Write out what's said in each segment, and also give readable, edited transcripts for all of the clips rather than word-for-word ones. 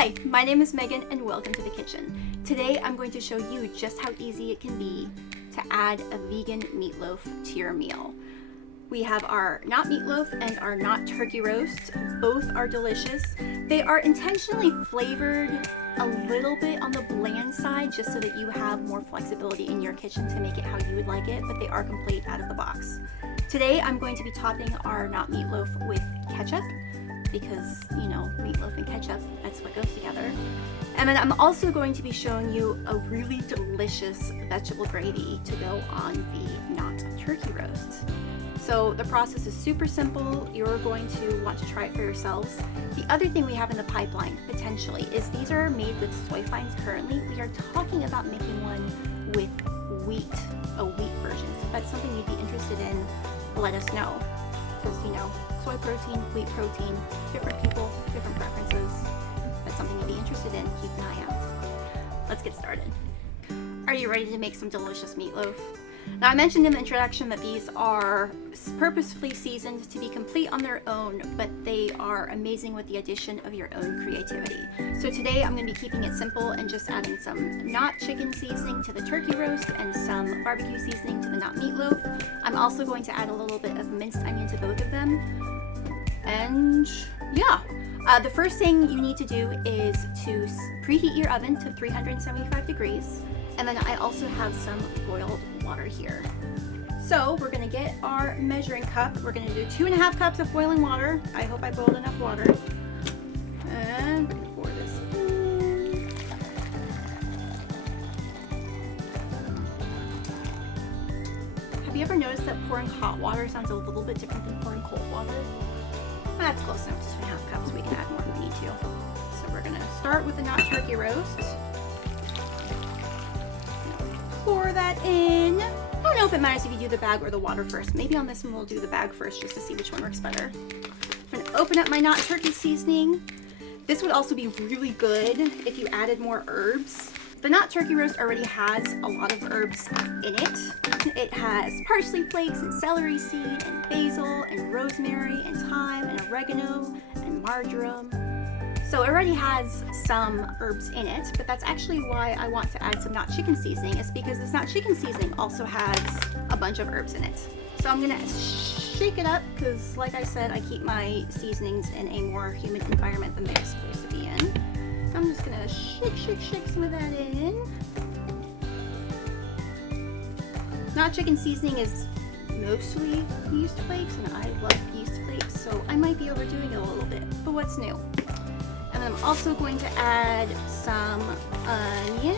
Hi, my name is Megan and welcome to the kitchen. Today I'm going to show you just how easy it can be to add a vegan meatloaf to your meal. We have our not meatloaf and our not turkey roast. Both are delicious. They are intentionally flavored a little bit on the bland side just so that you have more flexibility in your kitchen to make it how you would like it, but they are complete out of the box. Today I'm going to be topping our not meatloaf with ketchup because, you know, meatloaf and ketchup, that's what goes together. And then I'm also going to be showing you a really delicious vegetable gravy to go on the not turkey roast. So the process is super simple. You're going to want to try it for yourselves. The other thing we have in the pipeline, potentially, is these are made with soy fines currently. We are talking about making one with a wheat version. So if that's something you'd be interested in, let us know. Because, you know, soy protein, wheat protein, different people, different preferences. If that's something you'd be interested in, keep an eye out. Let's get started. Are you ready to make some delicious meatloaf? Now, I mentioned in the introduction that these are purposefully seasoned to be complete on their own, but they are amazing with the addition of your own creativity. So today I'm going to be keeping it simple and just adding some not chicken seasoning to the turkey roast and some barbecue seasoning to the not meatloaf. I'm also going to add a little bit of minced onion to both of them. And yeah, the first thing you need to do is to preheat your oven to 375 degrees. And then I also have some boiled water here. So we're gonna get our measuring cup. We're gonna do 2.5 cups of boiling water. I hope I boiled enough water. And we're gonna pour this in. Have you ever noticed that pouring hot water sounds a little bit different than pouring cold water? That's close enough to 2.5 cups. We can add more if we need to. So we're gonna start with the not turkey roast. Pour that in. I don't know if it matters if you do the bag or the water first. Maybe on this one we'll do the bag first just to see which one works better. I'm gonna open up my not turkey seasoning. This would also be really good if you added more herbs. The not turkey roast already has a lot of herbs in it. It has parsley flakes and celery seed and basil and rosemary and thyme and oregano and marjoram. So it already has some herbs in it, but that's actually why I want to add some not chicken seasoning, is because this not chicken seasoning also has a bunch of herbs in it. So I'm gonna shake it up because, like I said, I keep my seasonings in a more humid environment than they're supposed to be in. So I'm just gonna shake some of that in. Not chicken seasoning is mostly yeast flakes, and I love yeast flakes, so I might be overdoing it a little bit, but what's new? And I'm also going to add some onion,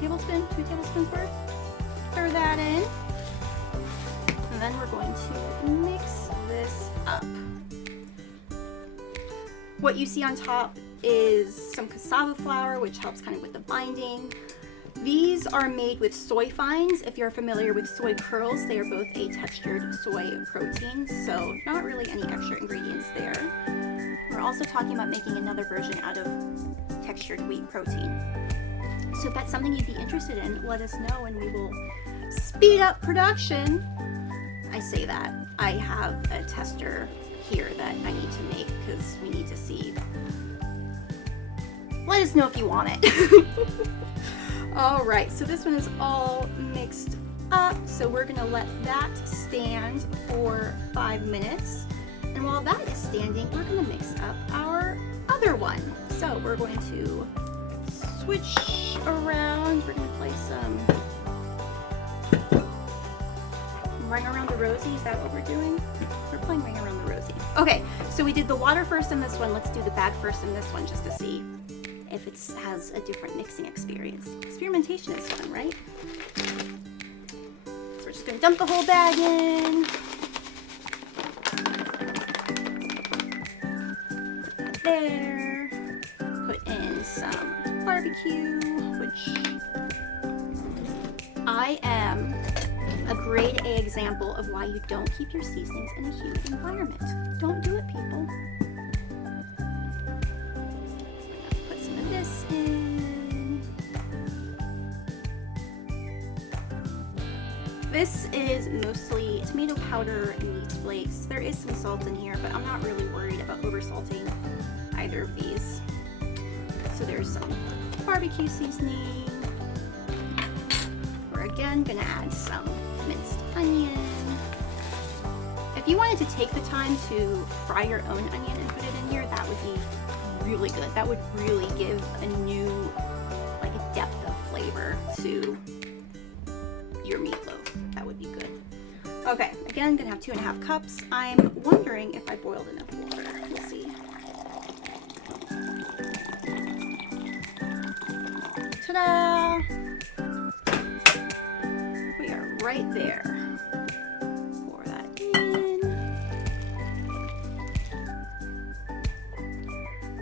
2 tablespoons worth. Stir that in. And then we're going to mix this up. What you see on top is some cassava flour, which helps kind of with the binding. These are made with soy fines. If you're familiar with soy curls, they are both a textured soy protein, so not really any extra ingredients there. We're also talking about making another version out of textured wheat protein. So if that's something you'd be interested in, let us know and we will speed up production. I say that. I have a tester here that I need to make because we need to see. Let us know if you want it. All right, so this one is all mixed up. So we're gonna let that stand for 5 minutes. And while that is standing, we're going to mix up our other one. So we're going to switch around. We're going to play some Ring Around the Rosie. Is that what we're doing? We're playing Ring Around the Rosie. Okay, so we did the water first in this one. Let's do the bag first in this one just to see if it has a different mixing experience. Experimentation is fun, right? So we're just going to dump the whole bag in. There, put in some barbecue, which I am a grade A example of why you don't keep your seasonings in a humid environment. Don't do it, people. Put some of this in. This is mostly tomato powder and yeast flakes. There is some salt in here, but I'm not really worried about over salting. either of these. So there's some barbecue seasoning. We're again gonna add some minced onion. If you wanted to take the time to fry your own onion and put it in here, that would be really good. That would really give a new, like a depth of flavor to your meatloaf. That would be good. Okay, again, I'm gonna have 2.5 cups. I'm wondering if I boiled enough water. We'll see. Ta-da! We are right there. Pour that in.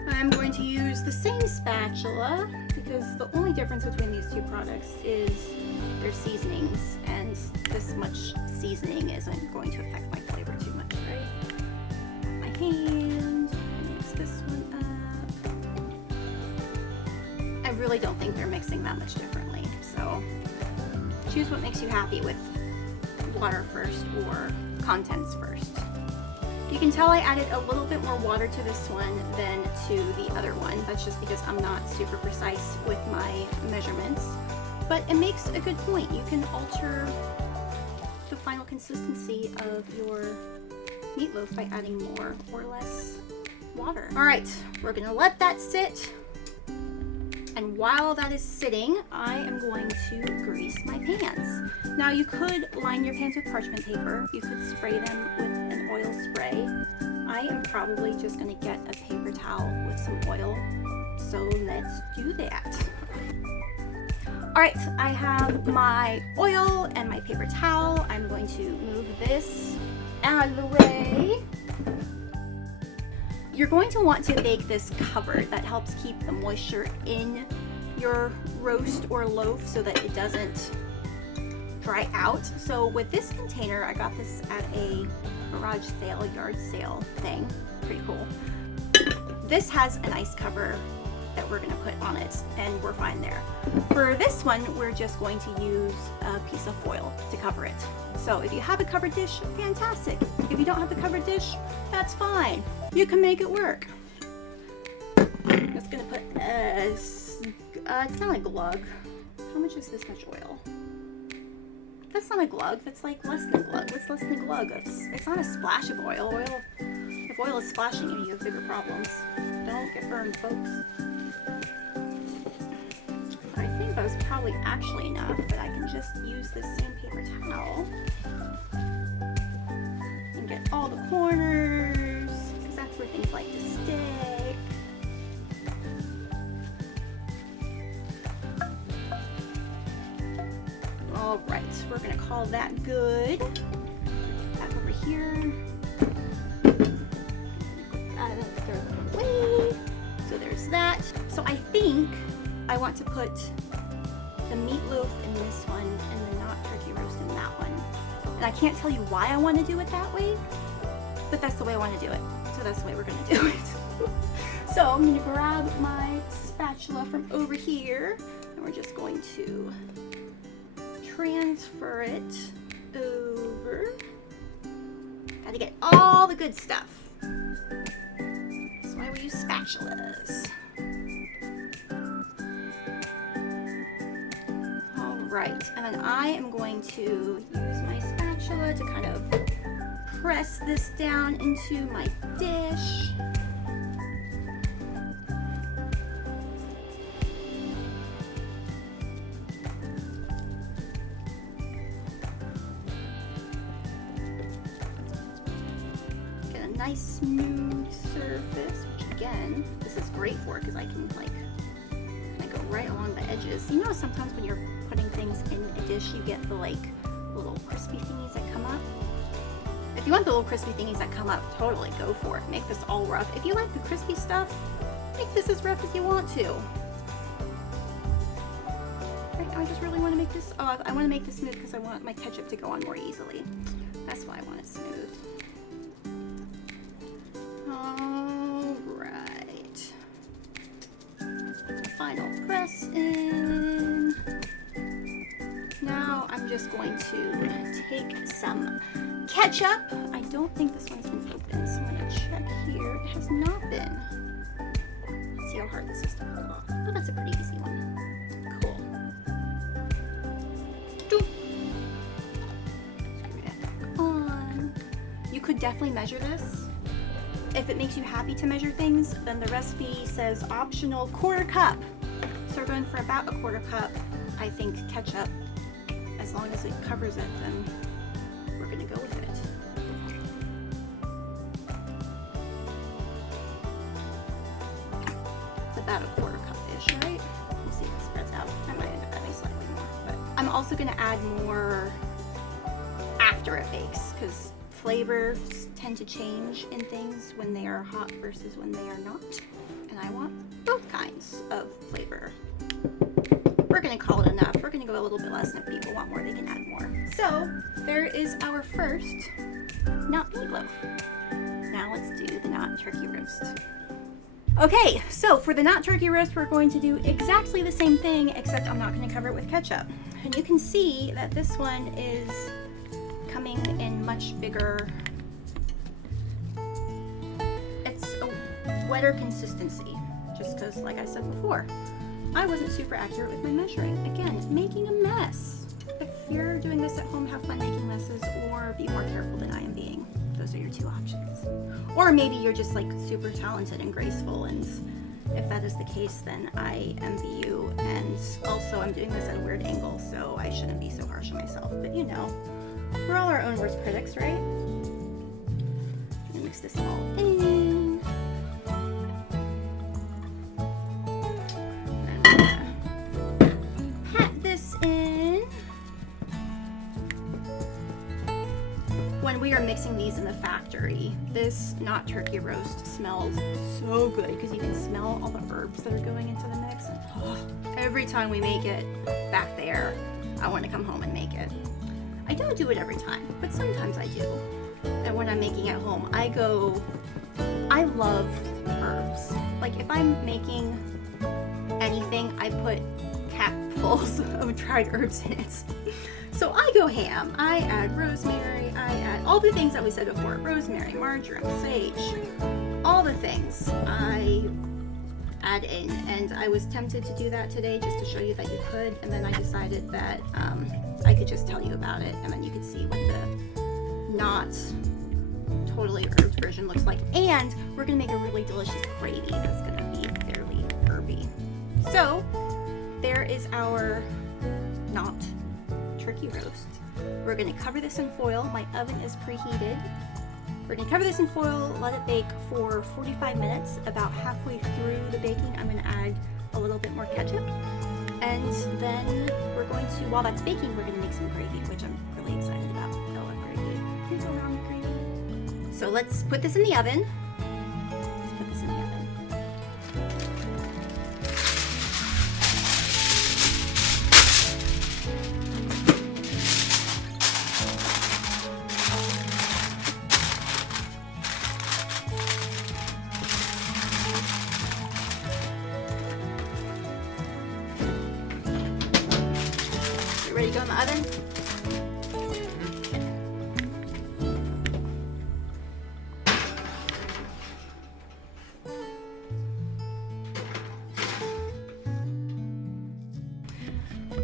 I'm going to use the same spatula because the only difference between these two products is their seasonings, and this much seasoning isn't going to affect my flavor too much, right? My hand, mix this one up. I really don't think they're mixing that much differently, so choose what makes you happy with water first or contents first. You can tell I added a little bit more water to this one than to the other one. That's just because I'm not super precise with my measurements. But it makes a good point. You can alter the final consistency of your meatloaf by adding more or less water. All right, we're gonna let that sit. And while that is sitting, I am going to grease my pans. Now you could line your pans with parchment paper. You could spray them with an oil spray. I am probably just gonna get a paper towel with some oil. So let's do that. All right, I have my oil and my paper towel. I'm going to move this out of the way. You're going to want to bake this covered. That helps keep the moisture in your roast or loaf so that it doesn't dry out. So with this container, I got this at a garage sale, yard sale thing. Pretty cool. This has an ice cover that we're gonna put on it, and we're fine there. For this one, we're just going to use a piece of foil to cover it. So if you have a covered dish, fantastic. If you don't have a covered dish, that's fine. You can make it work. I'm just gonna put it's not a glug. How much is this much oil? That's not a glug, that's like less than a glug. What's less than a glug? It's not a splash of oil. If oil is splashing you, you have bigger problems. Don't get burned, folks. I think that was probably actually enough, but I can just use this same paper towel and get all the corners, because that's where things like to stick. All right, we're gonna call that good. Back over here. So there's that. So I think I want to put the meatloaf in this one and the not turkey roast in that one. And I can't tell you why I want to do it that way, but that's the way I want to do it. So that's the way we're going to do it. So I'm going to grab my spatula from over here, and we're just going to transfer it over. Gotta get all the good stuff. That's why we use spatulas. All right, and then I am going to use my spatula to kind of press this down into my dish. Nice smooth surface, which again, this is great for because I can like go right along the edges. You know, sometimes when you're putting things in a dish, you get the like little crispy thingies that come up. If you want the little crispy thingies that come up, totally go for it. Make this all rough. If you like the crispy stuff, make this as rough as you want to. Right, I just really want to make this, I want to make this smooth because I want my ketchup to go on more easily. That's why I want it smooth. Alright, final press in. Now I'm just going to take some ketchup. I don't think this one's been opened, so I'm going to check here. It has not been. how hard this is to pull off. Oh, that's a pretty easy one. Cool. Screw that back on. You could definitely measure this. If it makes you happy to measure things, then the recipe says optional 1/4 cup. So we're going for about a 1/4 cup, I think, ketchup. As long as it covers it, then we're gonna go with it. It's about a 1/4 cup-ish, right? We'll see if it spreads out. I might end up adding slightly more, but I'm also gonna add more after it bakes, because flavors tend to change in things when they are hot versus when they are not. And I want both kinds of flavor. We're gonna call it enough. We're gonna go a little bit less, and if people want more, they can add more. So there is our first not meatloaf. Now let's do the not turkey roast. Okay, so for the not turkey roast, we're going to do exactly the same thing, except I'm not gonna cover it with ketchup. And you can see that this one is coming in much bigger. It's a wetter consistency, just because, like I said before, I wasn't super accurate with my measuring. Again, making a mess. If you're doing this at home, have fun making messes, or be more careful than I am being. Those are your two options. Or maybe you're just like super talented and graceful, and if that is the case, then I envy you. And also, I'm doing this at a weird angle, so I shouldn't be so harsh on myself. But you know, we're all our own worst critics, right? I'm gonna mix this all in. When we are mixing these in the factory, this not turkey roast smells so good because you can smell all the herbs that are going into the mix. And, oh, every time we make it back there, I want to come home and make it. I don't do it every time, but sometimes I do. And when I'm making at home, I love herbs. Like if I'm making anything, I put capfuls of dried herbs in it. So I go ham. I add rosemary, I add all the things that we said before. Rosemary, marjoram, sage, all the things I add in. And I was tempted to do that today just to show you that you could. And then I decided that I could just tell you about it, and then you could see what the not totally herbed version looks like. And we're gonna make a really delicious gravy that's gonna be fairly herby. So there is our not turkey roast. We're going to cover this in foil. My oven is preheated. We're going to cover this in foil, let it bake for 45 minutes. About halfway through the baking, I'm going to add a little bit more ketchup. And then we're going to, while that's baking, we're going to make some gravy, which I'm really excited about. I love gravy. Here's a round gravy. So let's put this in the oven. Let's put this in the oven. Ready to go in the oven?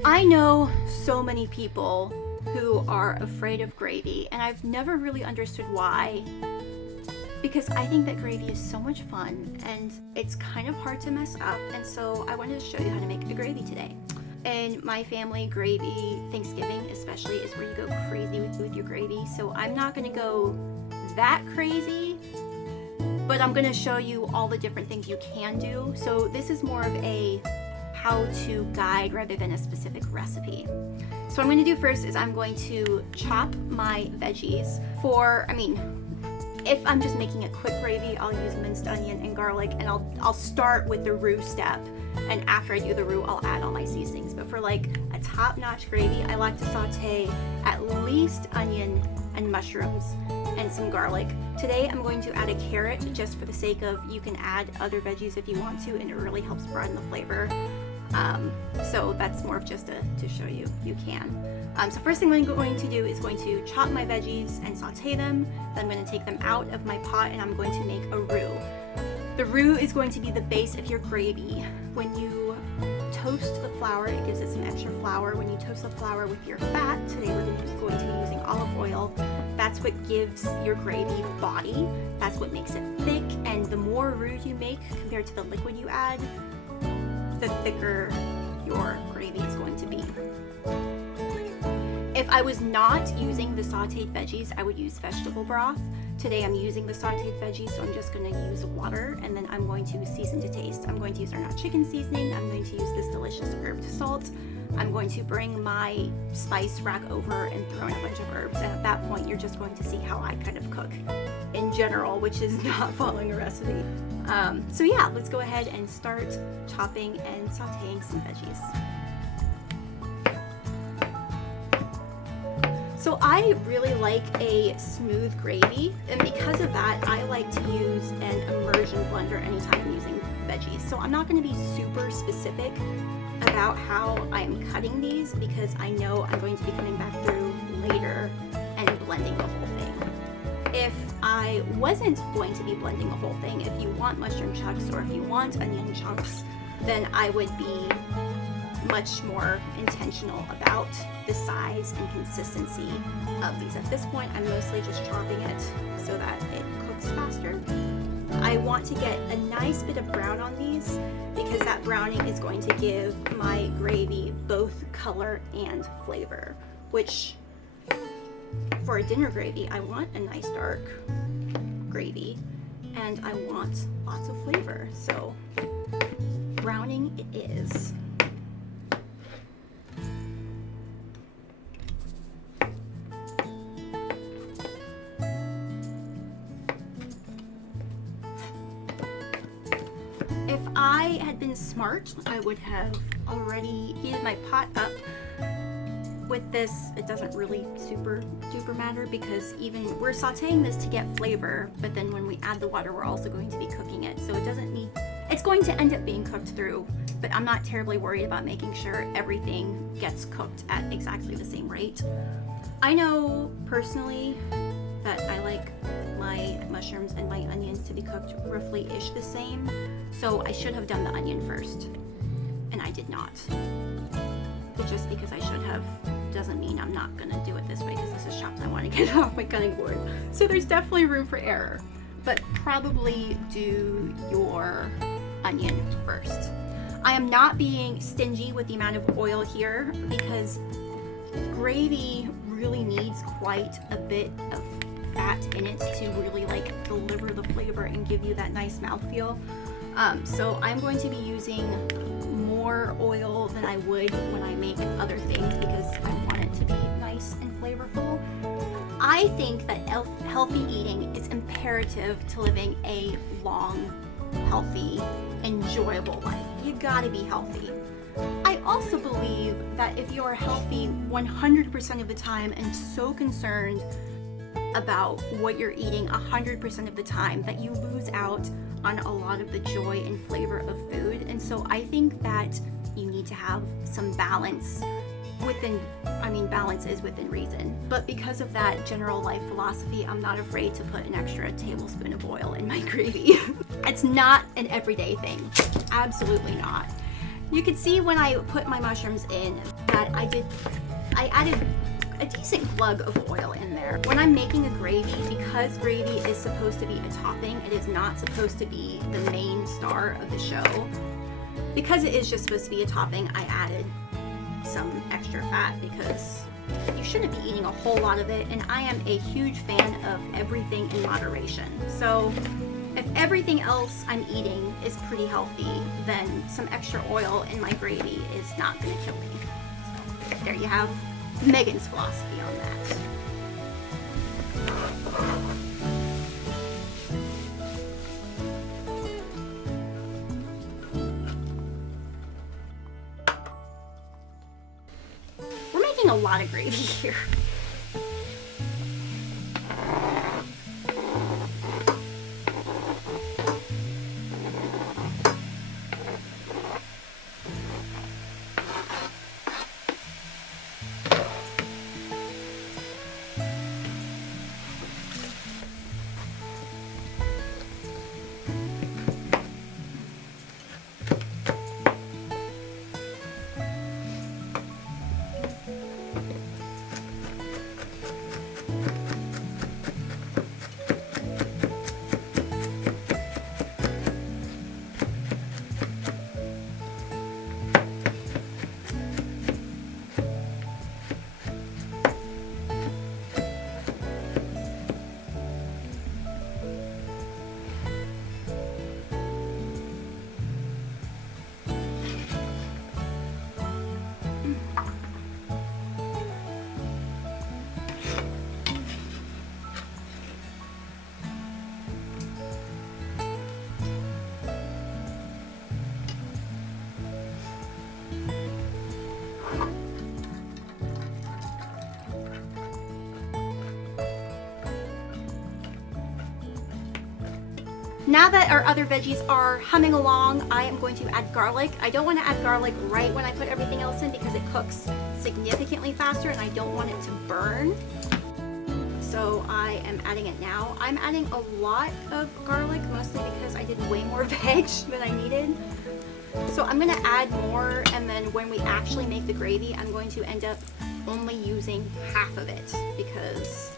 I know so many people who are afraid of gravy, and I've never really understood why. Because I think that gravy is so much fun and it's kind of hard to mess up, and so I wanted to show you how to make the gravy today. In my family, gravy, Thanksgiving especially, is where you go crazy with your gravy. So I'm not going to go that crazy, but I'm going to show you all the different things you can do. So this is more of a how-to guide rather than a specific recipe. So what I'm going to do first is I'm going to chop my veggies if I'm just making a quick gravy, I'll use minced onion and garlic, and I'll start with the roux step, and after I do the roux, I'll add all my seasonings. But for like a top-notch gravy, I like to saute at least onion and mushrooms and some garlic. Today I'm going to add a carrot just for the sake of, you can add other veggies if you want to, and it really helps broaden the flavor. So that's more of just to show you can. So first thing I'm going to do is going to chop my veggies and saute them. Then I'm going to take them out of my pot and I'm going to make a roux. The roux is going to be the base of your gravy. When you toast the flour, it gives it some extra flour. When you toast the flour with your fat, today we're going to be using olive oil, that's what gives your gravy body. That's what makes it thick, and the more roux you make compared to the liquid you add, the thicker your gravy is going to be. If I was not using the sauteed veggies, I would use vegetable broth. Today I'm using the sauteed veggies, so I'm just going to use water, and then I'm going to season to taste. I'm going to use our not chicken seasoning. I'm going to use this delicious herbed salt. I'm going to bring my spice rack over and throw in a bunch of herbs, and at that point you're just going to see how I kind of cook in general, which is not following a recipe. So yeah, let's go ahead and start chopping and sauteing some veggies. So I really like a smooth gravy, and because of that, I like to use an immersion blender anytime I'm using veggies. So I'm not going to be super specific about how I'm cutting these because I know I'm going to be coming back through later and blending the whole thing. If I wasn't going to be blending the whole thing, if you want mushroom chunks or if you want onion chunks, then I would be much more intentional about the size and consistency of these. At this point, I'm mostly just chopping it so that it cooks faster. I want to get a nice bit of brown on these because that browning is going to give my gravy both color and flavor, which for a dinner gravy, I want a nice dark gravy and I want lots of flavor. So browning it is. If I had been smart, I would have already heated my pot up. With this, it doesn't really super duper matter because even we're sauteing this to get flavor, but then when we add the water, we're also going to be cooking it. So it doesn't need, it's going to end up being cooked through, but I'm not terribly worried about making sure everything gets cooked at exactly the same rate. I know personally that I like my mushrooms and my onions to be cooked roughly-ish the same, so I should have done the onion first, and I did not. But just because I should have doesn't mean I'm not gonna do it this way because this is chopped and I want to get it off my cutting board. So there's definitely room for error, but probably do your onion first. I am not being stingy with the amount of oil here because gravy really needs quite a bit of fat in it to really like deliver the flavor and give you that nice mouthfeel. So I'm going to be using more oil than I would when I make other things because I want it to be nice and flavorful. I think that healthy eating is imperative to living a long, healthy, enjoyable life. You gotta be healthy. I also believe that if you are healthy 100% of the time and so concerned about what you're eating 100% of the time that you lose out on a lot of the joy and flavor of food. And so I think that you need to have some balance within, balance is within reason. But because of that general life philosophy, I'm not afraid to put an extra tablespoon of oil in my gravy. It's not an everyday thing. Absolutely not. You could see when I put my mushrooms in that I added a decent glug of oil in there. When I'm making a gravy, because gravy is supposed to be a topping, it is not supposed to be the main star of the show. Because it is just supposed to be a topping, I added some extra fat because you shouldn't be eating a whole lot of it, and I am a huge fan of everything in moderation. So if everything else I'm eating is pretty healthy, then some extra oil in my gravy is not gonna kill me. So there you have Megan's philosophy on that. We're making a lot of gravy here. Now that our other veggies are humming along, I am going to add garlic. I don't want to add garlic right when I put everything else in because it cooks significantly faster and I don't want it to burn. So I am adding it now. I'm adding a lot of garlic, mostly because I did way more veg than I needed. So I'm gonna add more, and then when we actually make the gravy, I'm going to end up only using half of it because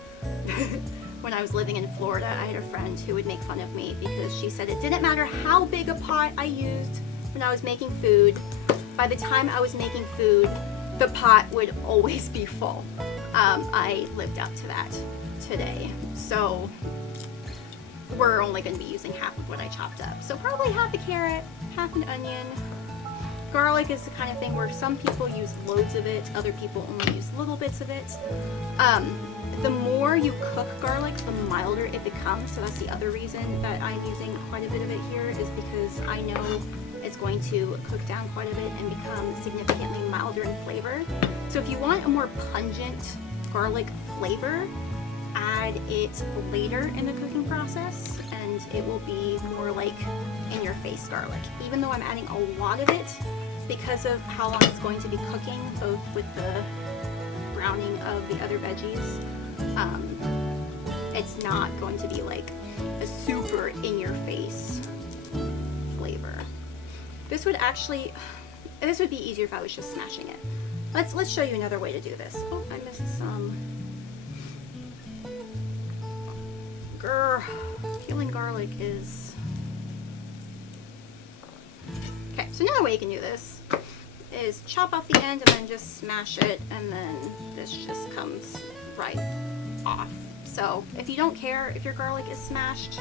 when I was living in Florida, I had a friend who would make fun of me because she said it didn't matter how big a pot I used when I was making food. By the time I was making food, the pot would always be full. I lived up to that today. So we're only going to be using half of what I chopped up. So probably half a carrot, half an onion. Garlic is the kind of thing where some people use loads of it, other people only use little bits of it. The more you cook garlic, the milder it becomes. So that's the other reason that I'm using quite a bit of it here, is because I know it's going to cook down quite a bit and become significantly milder in flavor. So if you want a more pungent garlic flavor, add it later in the cooking process and it will be more like in your face garlic. Even though I'm adding a lot of it, because of how long it's going to be cooking, both with the browning of the other veggies, it's not going to be like a super in your face flavor. This would be easier if I was just smashing it. Let's show you another way to do this. Oh, I missed some. Grr, peeling garlic is... Okay, so another way you can do this is chop off the end and then just smash it, and then this just comes right off. So if you don't care if your garlic is smashed,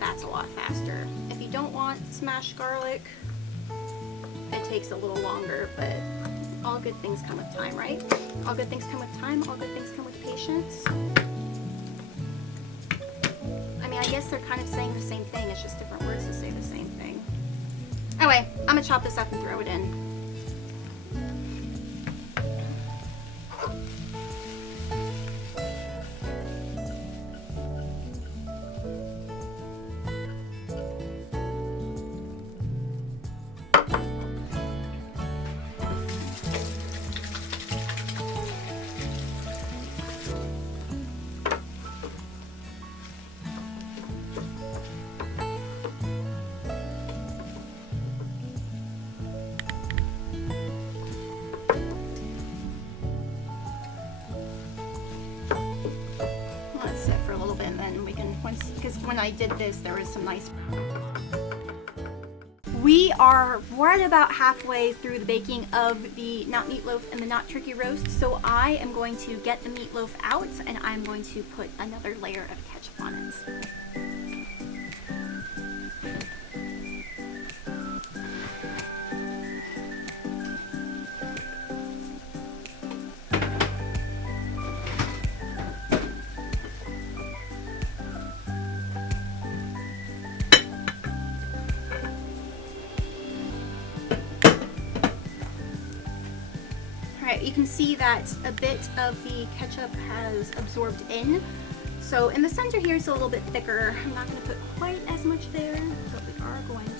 that's a lot faster. If you don't want smashed garlic, it takes a little longer, but all good things come with time, right? All good things come with time, all good things come with patience. I mean, I guess they're kind of saying the same thing, it's just different words to say the same thing. Anyway, I'm gonna chop this up and throw it in. Because when I did this, there was some nice... We are right about halfway through the baking of the not meatloaf and the not turkey roast, so I am going to get the meatloaf out and I'm going to put another layer of ketchup on it. Alright, you can see that a bit of the ketchup has absorbed in. So in the center here it's a little bit thicker. I'm not going to put quite as much there, but we are going to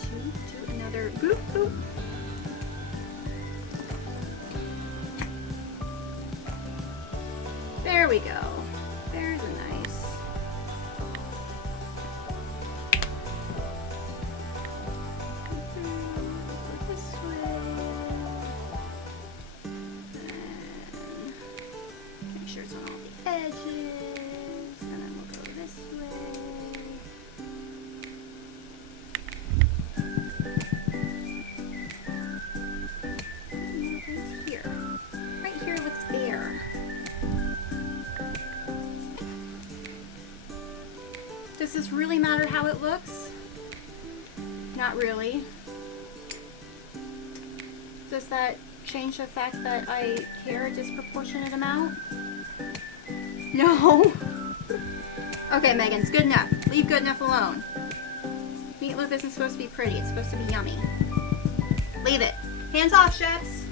do another boop boop. There we go. There's a nice. This way. Make sure it's on all the edges, and then we'll go this way. And right here. Right here looks bare. Does this really matter how it looks? Not really. Does that change the fact that I care a disproportionate amount? No. Okay, Megan, it's good enough. Leave good enough alone. Meatloaf isn't supposed to be pretty, it's supposed to be yummy. Leave it. Hands off, chefs.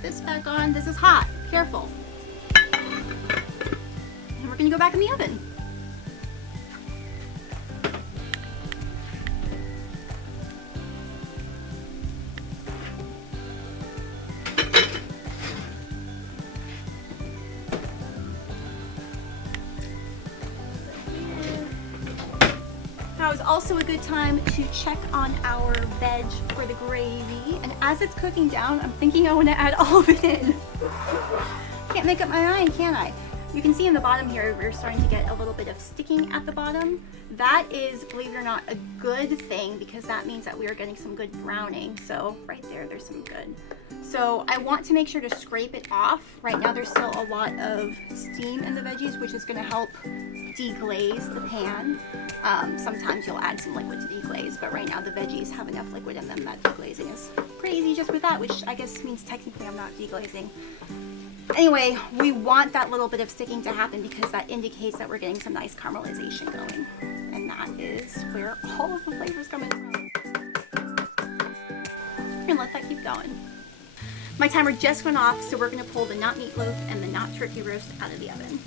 This back on. This is hot. Careful. And we're gonna go back in the oven. also a good time to check on our veg for the gravy. And as it's cooking down, I'm thinking I want to add all of it in. Can't make up my mind, can I? You can see in the bottom here, we're starting to get a little bit of sticking at the bottom. That is, believe it or not, a good thing because that means that we are getting some good browning. So right there, there's some good. So I want to make sure to scrape it off. Right now there's still a lot of steam in the veggies, which is going to help deglaze the pan. Sometimes you'll add some liquid to deglaze, but right now the veggies have enough liquid in them that deglazing is pretty easy just with that, which I guess means technically I'm not deglazing. Anyway, we want that little bit of sticking to happen because that indicates that we're getting some nice caramelization going. And that is where all of the flavors come in from. And let that keep going. My timer just went off, so we're gonna pull the not meatloaf and the not turkey roast out of the oven.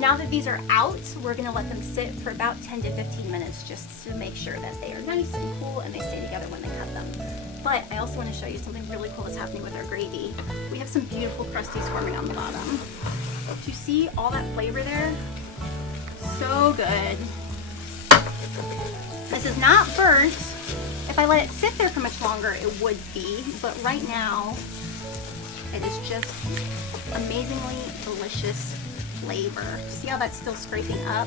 Now that these are out, we're gonna let them sit for about 10 to 15 minutes just to make sure that they are nice and cool and they stay together when they cut them. But I also want to show you something really cool that's happening with our gravy. We have some beautiful crusties forming on the bottom. Do you see all that flavor there? So good. This is not burnt. If I let it sit there for much longer, it would be, but right now, it is just amazingly delicious flavor. See how that's still scraping up?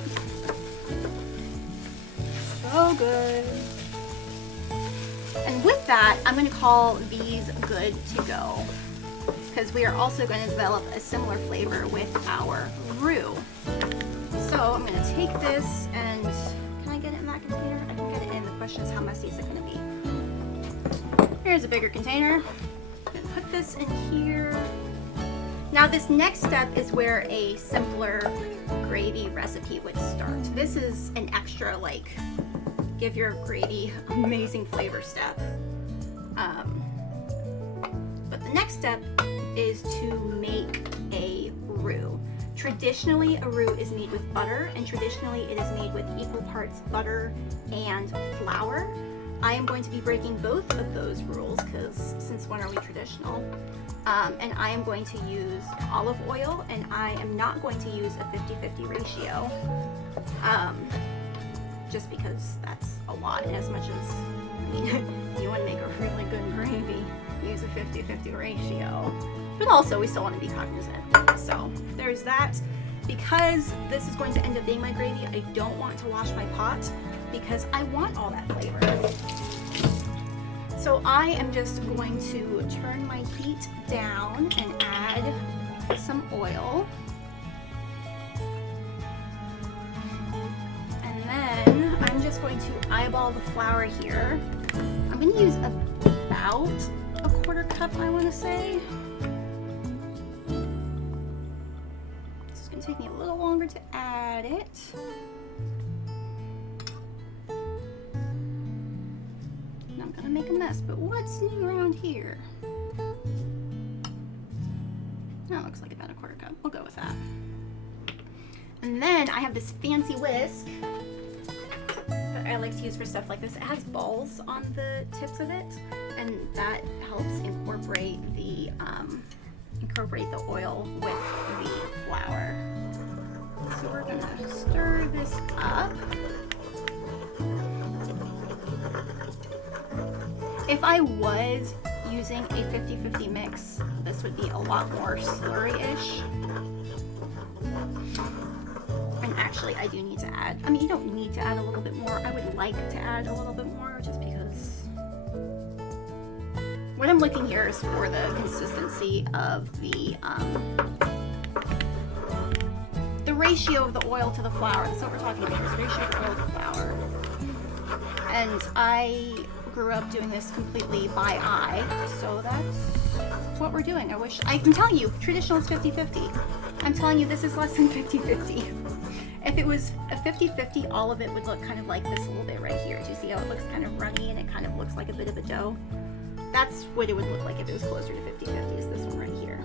So good. And with that, I'm going to call these good to go because we are also going to develop a similar flavor with our roux. So I'm going to take this and can I get it in that container? I can get it in. The question is how messy is it going to be? Here's a bigger container. I'm going to put this in here. Now this next step is where a simpler gravy recipe would start. This is an extra, like, give your gravy amazing flavor step. But the next step is to make a roux. Traditionally, a roux is made with butter, and traditionally it is made with equal parts butter and flour. I am going to be breaking both of those rules because since when are we traditional? And I am going to use olive oil, and I am not going to use a 50-50 ratio just because that's a lot. And as much as, I mean, you want to make a really good gravy, use a 50-50 ratio. But also, we still want to be cognizant. So there's that. Because this is going to end up being my gravy, I don't want to wash my pot because I want all that flavor. So I am just going to turn my heat down and add some oil. And then I'm just going to eyeball the flour here. I'm going to use about a quarter cup, I want to say. It's going to take me a little longer to add it. I'm gonna make a mess, but what's new around here? That looks like about a quarter cup. We'll go with that. And then I have this fancy whisk that I like to use for stuff like this. It has balls on the tips of it, and that helps incorporate the oil with the flour. So we're gonna stir this up. If I was using a 50-50 mix, this would be a lot more slurry-ish. And actually, I do need to add, I mean, you don't need to add a little bit more. I would like to add a little bit more just because what I'm looking here is for the consistency of the ratio of the oil to the flour. That's what we're talking about, is ratio of oil to flour. And I grew up doing this completely by eye, so that's what we're doing. I can tell you, traditional is 50-50. I'm telling you, this is less than 50-50. If it was a 50-50, all of it would look kind of like this a little bit right here. Do you see how it looks kind of runny and it kind of looks like a bit of a dough? That's what it would look like if it was closer to 50-50, is this one right here.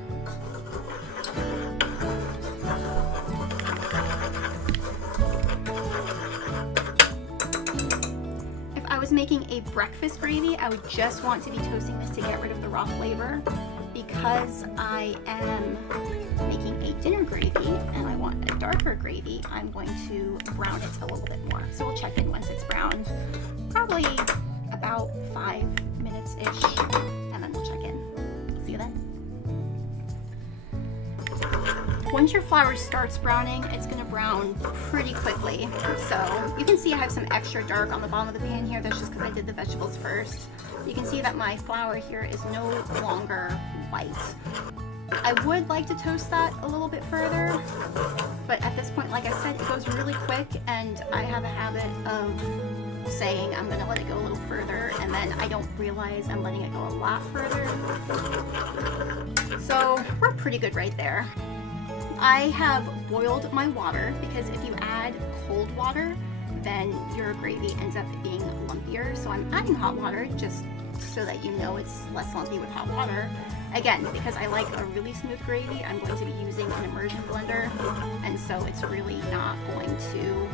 was making a breakfast gravy, I would just want to be toasting this to get rid of the raw flavor. Because I am making a dinner gravy and I want a darker gravy, I'm going to brown it a little bit more. So we'll check in once it's browned, probably about 5 minutes-ish, and then we'll check in. See you then. Once your flour starts browning, it's going to brown pretty quickly. So you can see I have some extra dark on the bottom of the pan here. That's just because I did the vegetables first. You can see that my flour here is no longer white. I would like to toast that a little bit further, but at this point, like I said, it goes really quick, and I have a habit of saying I'm going to let it go a little further, and then I don't realize I'm letting it go a lot further. So we're pretty good right there. I have boiled my water because if you add cold water, then your gravy ends up being lumpier. So I'm adding hot water just so that you know it's less lumpy with hot water. Again, because I like a really smooth gravy, I'm going to be using an immersion blender, and so it's really not going to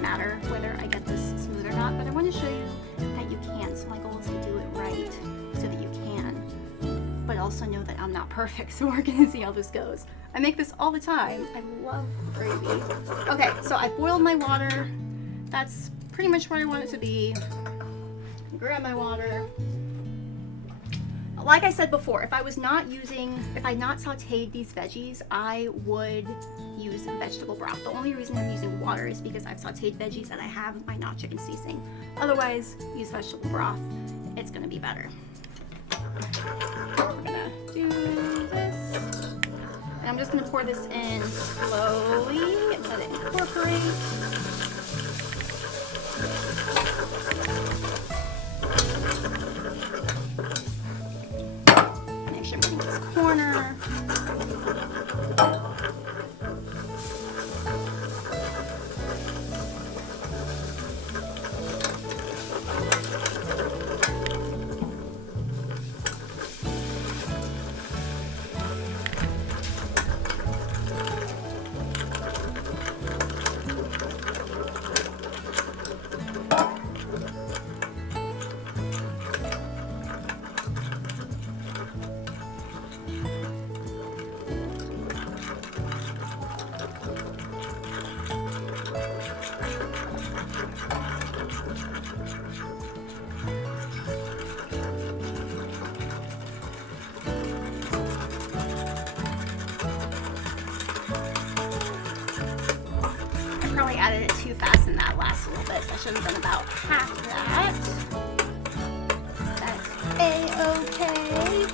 matter whether I get this smooth or not, but I want to show you that you can. So my goal is to do it right so that you can, but also know that I'm not perfect, so we're going to see how this goes. I make this all the time. I love gravy. Okay, so I boiled my water. That's pretty much where I want it to be. Grab my water. Like I said before, if I had not sauteed these veggies, I would use vegetable broth. The only reason I'm using water is because I've sauteed veggies and I have my not chicken seasoning. Otherwise, use vegetable broth. It's gonna be better. We're gonna do this. And I'm just gonna pour this in slowly and let it incorporate. Make sure I'm getting this corner. Probably added it too fast in that last little bit, so I should have done about half that. That's A-okay.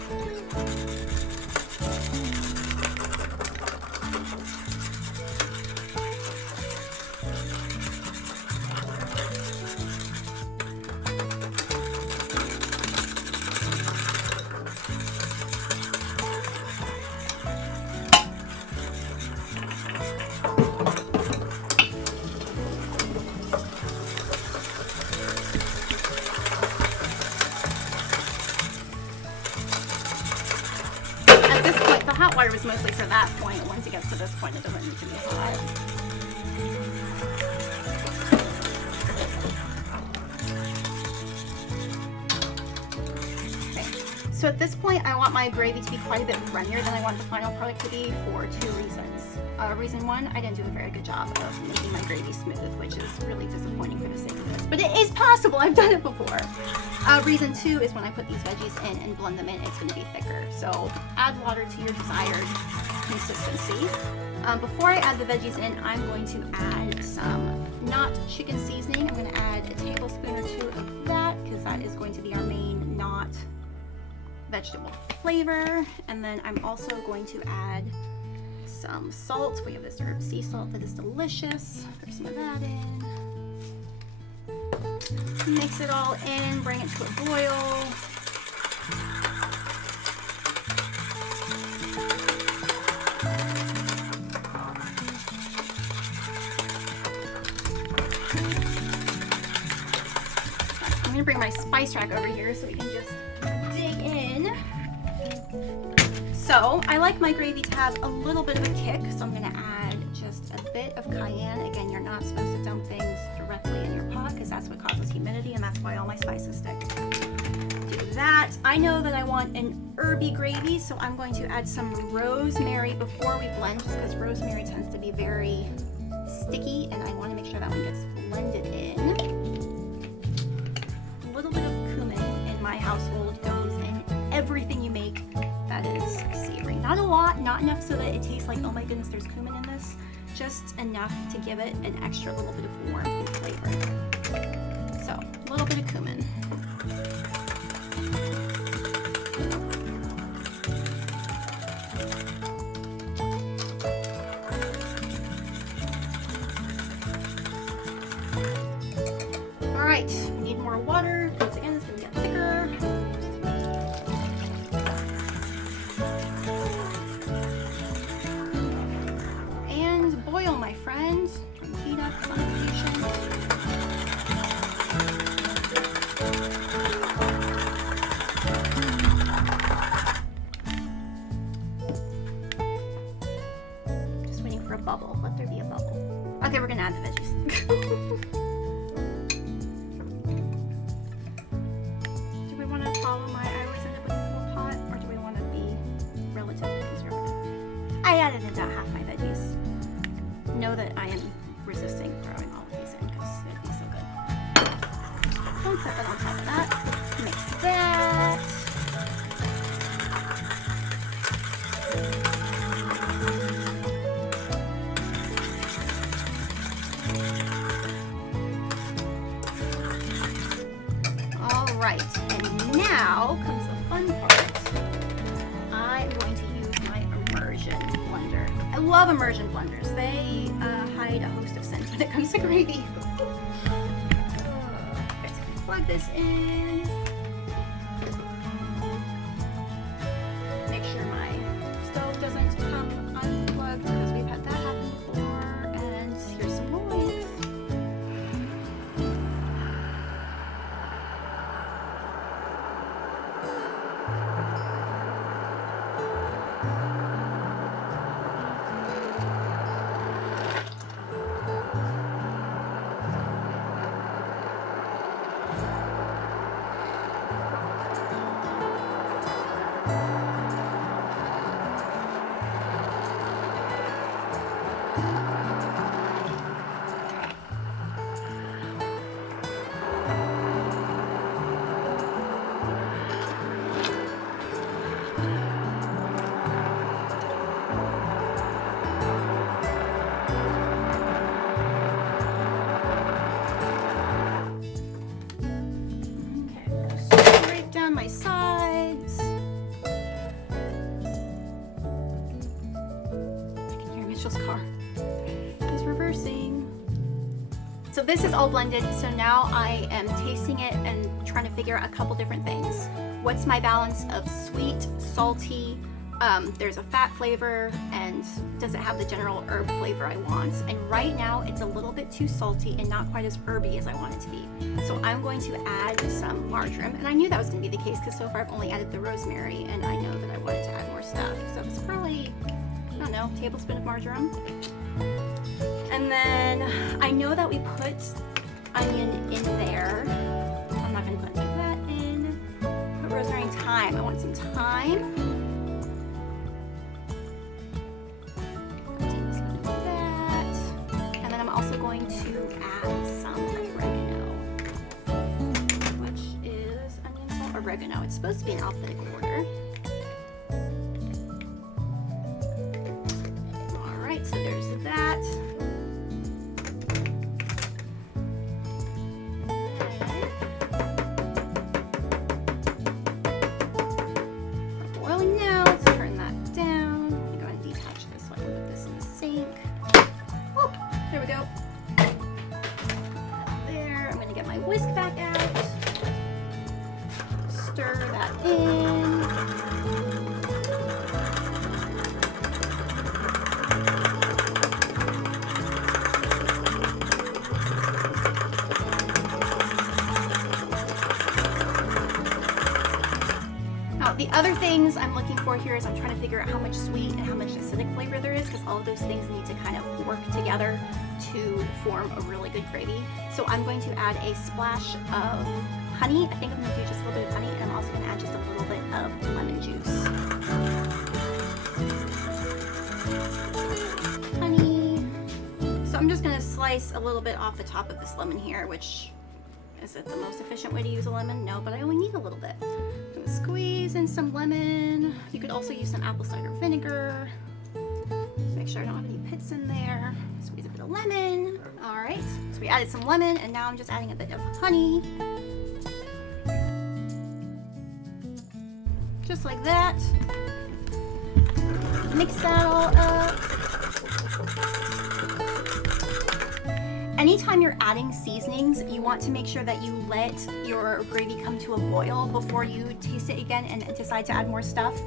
Hot water was mostly for that point. Once it gets to this point, it doesn't need to be hot. Okay. So at this point, I want my gravy to be quite a bit runnier than I want the final product to be for two reasons. Reason one, I didn't do a very good job of making my gravy smooth, which is really disappointing for the sake of this, but it is possible. I've done it before. Reason two is when I put these veggies in and blend them in, it's going to be thicker. So add water to your desired consistency. Before I add the veggies in, I'm going to add some not chicken seasoning. I'm going to add a tablespoon or two of that because that is going to be our main not vegetable flavor. And then I'm also going to add some salt. We have this herb sea salt that is delicious. Throw some of that in. Mix it all in, bring it to a boil. I'm going to bring my spice rack over here so we can just dig in. So I like my gravy to have a little bit of a kick, so I'm going to add just a bit of cayenne. Again, you're not supposed to dump things directly in your pot because that's what causes humidity, and that's why all my spices stick. Do that. I know that I want an herby gravy, so I'm going to add some rosemary before we blend, just because rosemary tends to be very sticky, and I want to make sure that one gets blended in. A little bit of cumin in my household goes in everything you make that is savory. Not a lot, not enough so that it tastes like, oh my goodness, there's cumin in this. Just enough to give it an extra little bit of warmth and flavor. So, a little bit of cumin. Alright, we need more water. Once again, it's going to get thicker. And boil, my friend. Heat up on patient. Just waiting for a bubble. Let there be a bubble. Okay, we're going to add the veggies. I added about half my veggies. Know that I am resisting throwing all of these in because it'd be so good. Don't set that on top of that. Mix that. All right, and now comes the fun part. I'm going to use my immersion blender. I love immersion blenders. They hide a host of sins when it comes to gravy. Okay, so plug this in. Make sure my stove doesn't come unplugged because we've had that happen before. And here's some noise. My sides. I can hear Mitchell's car. He's reversing. So this is all blended, so now I am tasting it and trying to figure out a couple different things. What's my balance of sweet, salty, there's a fat flavor, and does it have the general herb flavor I want? And right now it's a little bit too salty and not quite as herby as I want it to be. So I'm going to add some marjoram, and I knew that was going to be the case because so far I've only added the rosemary, and I know that I wanted to add more stuff. So it's probably, I don't know, a tablespoon of marjoram. And then I know that we put onion in there. I'm not going to put any of that in. Put rosemary and thyme. I want some thyme. Also going to add some oregano, which is onion, salt, oregano. It's supposed to be in alphabetical order. All right, so there's that. We're boiling now. Let's turn that down. I'm going to go and detach this one and put this in the sink. Oh, there we go. There, I'm going to get my whisk back out. Stir that in. Now, the other things I'm looking for here is I'm trying to figure out how much sweet and how much acidic flavor there is, because all of those things need to kind of work together. to form a really good gravy. So I'm going to add a splash of honey. I think I'm going to do just a little bit of honey, and I'm also going to add just a little bit of lemon juice. Honey. So I'm just going to slice a little bit off the top of this lemon here, which is it the most efficient way to use a lemon? No, but I only need a little bit. I'm going to squeeze in some lemon. You could also use some apple cider vinegar. Make sure I don't have any pits in there. Squeeze a bit of lemon. All right, so we added some lemon, and now I'm just adding a bit of honey. Just like that. Mix that all up. Anytime you're adding seasonings, you want to make sure that you let your gravy come to a boil before you taste it again and decide to add more stuff,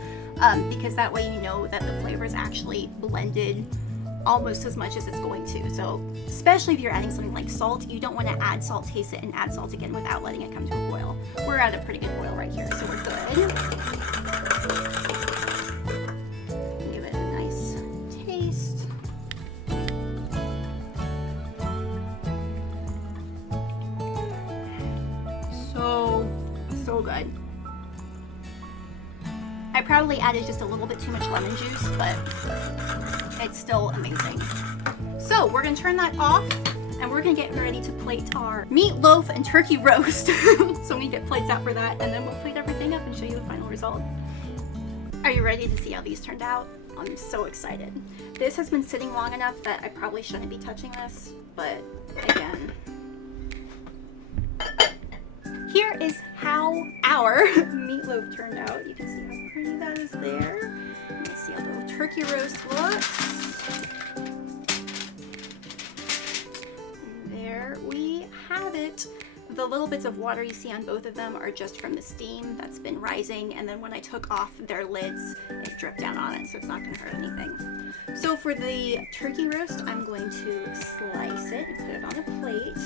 because that way you know that the flavor is actually blended almost as much as it's going to. So especially if you're adding something like salt, you don't want to add salt, taste it, and add salt again without letting it come to a boil. We're at a pretty good boil right here, so we're good. Give it a nice taste. So good. I probably added just a little bit too much lemon juice, but it's still amazing. So we're gonna turn that off, and we're gonna get ready to plate our meatloaf and turkey roast. So we get plates out for that, and then we'll plate everything up and show you the final result. Are you ready to see how these turned out? I'm so excited. This has been sitting long enough that I probably shouldn't be touching this, but again, here is how our meatloaf turned out. You can see how pretty that is there. Let's see how the turkey roast looks. And there we have it. The little bits of water you see on both of them are just from the steam that's been rising, and then when I took off their lids, it dripped down on it, so it's not going to hurt anything. So for the turkey roast, I'm going to slice it and put it on a plate.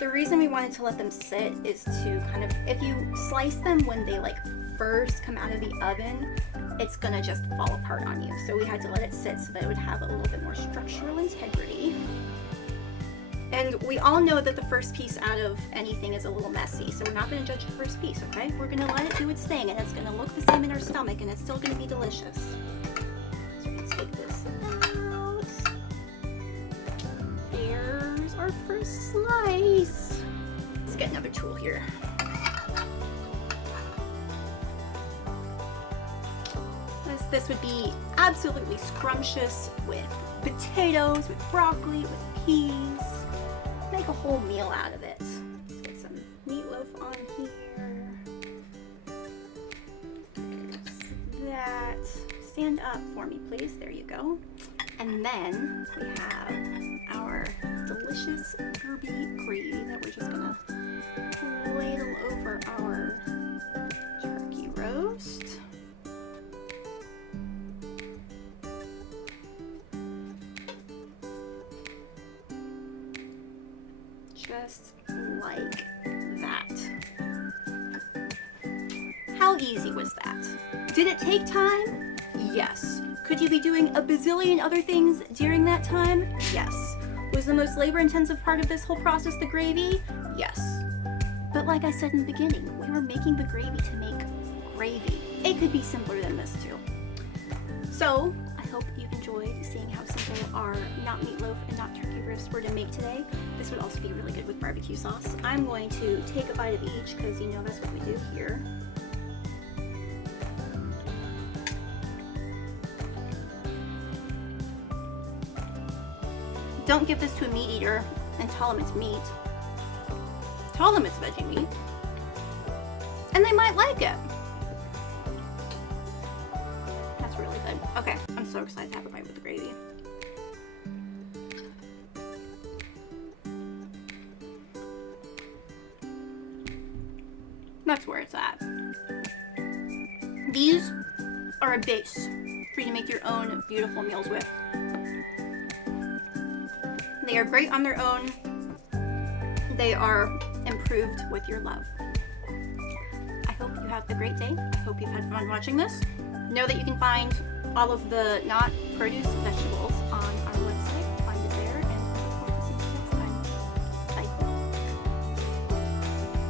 The reason we wanted to let them sit is to kind of, if you slice them when they like first come out of the oven, it's gonna just fall apart on you. So we had to let it sit so that it would have a little bit more structural integrity. And we all know that the first piece out of anything is a little messy, so we're not gonna judge the first piece, okay? We're gonna let it do its thing, and it's gonna look the same in our stomach, and it's still gonna be delicious. So we're gonna take this out. There's our first slice. Let's get another tool here. This would be absolutely scrumptious with potatoes, with broccoli, with peas. Make a whole meal out of it. Let's get some meatloaf on here. There's that. Stand up for me, please. There you go. And then we have our delicious herby gravy that we're just gonna ladle over our turkey roast. Just like that. How easy was that? Did it take time? Yes. Could you be doing a bazillion other things during that time? Yes. Was the most labor-intensive part of this whole process the gravy? Yes. But like I said in the beginning, we were making the gravy to make gravy. It could be simpler than this too. So, I hope you've enjoyed seeing how simple our not meatloaf and not turkey roast were to make today. This would also be really good with barbecue sauce. I'm going to take a bite of each because you know that's what we do here. Don't give this to a meat eater and tell them it's meat. Tell them it's veggie meat. And they might like it. That's really good. Okay, I'm so excited to have a bite with the gravy. That's where it's at. These are a base for you to make your own beautiful meals with. They are great on their own. They are improved with your love. I hope you have a great day. I hope you've had fun watching this. Know that you can find all of the not produce vegetables